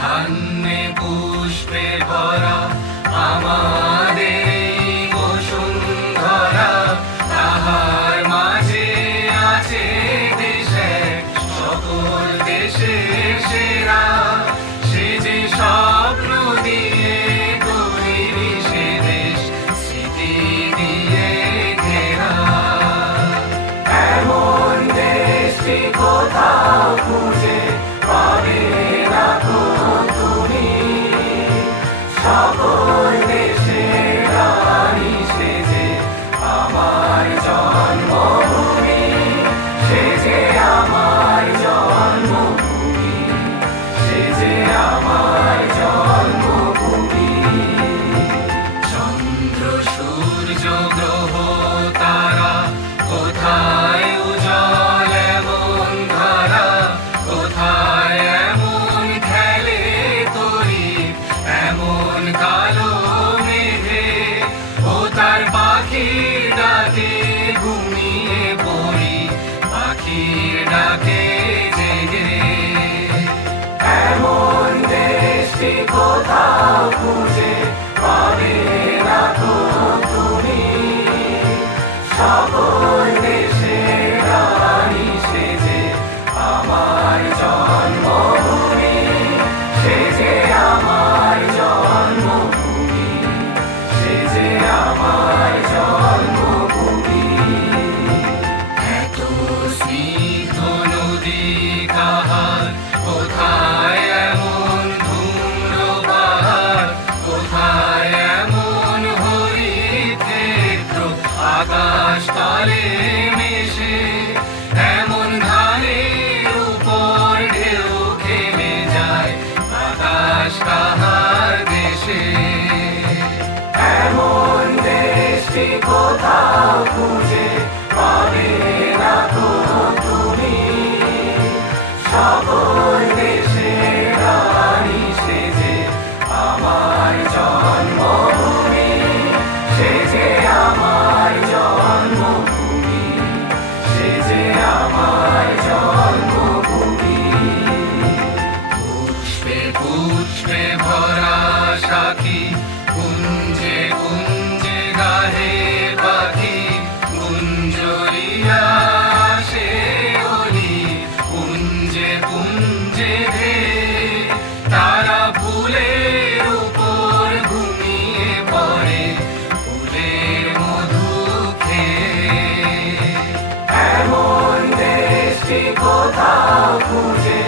ধান্যে পুষ্পে ভরা আমাদের এই বসুন্ধরা, তাহার মাঝে আছে দেশে সকল দেশের সেরা। সে যে স্বপ্ন দিয়ে তৈরি সে দেশ স্মৃতি দিয়ে ঘেরা। এমন দেশটি কোথাও খুঁজে পাবে না তো তুমি, সকল দেশের রানী সে যে আমার জন্মভূমি, সে যে আমার জন্মভূমি, সে যে আমার জন্মভূমি। চন্দ্র সূর্য গ্রহ তারা কোথায় উজ্জ্বল এমন ধারা, কোথায় এমন খেলে তরি এমন কালো মেঘে। ও তার পাখির ডাকে ঘুমিয়ে পড়ি, পাখির ডাকে জেগে। এমন দেশটি কোথাও খুঁজে পাবে না তো তুমি, সকল দেশের রানী সে যে আমার জন্মভূমি, সে যে আমার জন্মভূমি, সে যে আমার জন্মভূমি। এত স্নিগ্ধ নদী কাহার, কোথায় এমন ধূম্র পাহাড়, কোথায় এমন হরিত ক্ষেত্র আকাশ তলে মেশে। এমন ধানের উপর ঢেউ খেলে যায় আকাশ কাহার দেশে। এমন দেশটি কোথাও খুঁজে পাবে না তো তুমি, সকল দেশের রানী সে যে আমার জন্মভূমি, সে যে আমার জন্মভূমি, সে যে আমার জন্মভূমি। পুষ্পে পুষ্পে ভরা সাখী, কুঞ্জে কুঞ্জে গাহে পাখি, কুঞ্জরিয়া সে অলি কুঞ্জে কুঞ্জে ধে। তারা ফুলের উপর ঘুমিয়ে পড়ে ফুলের মধু খেয়ে। এমন দেশটি কোথাও খুঁজে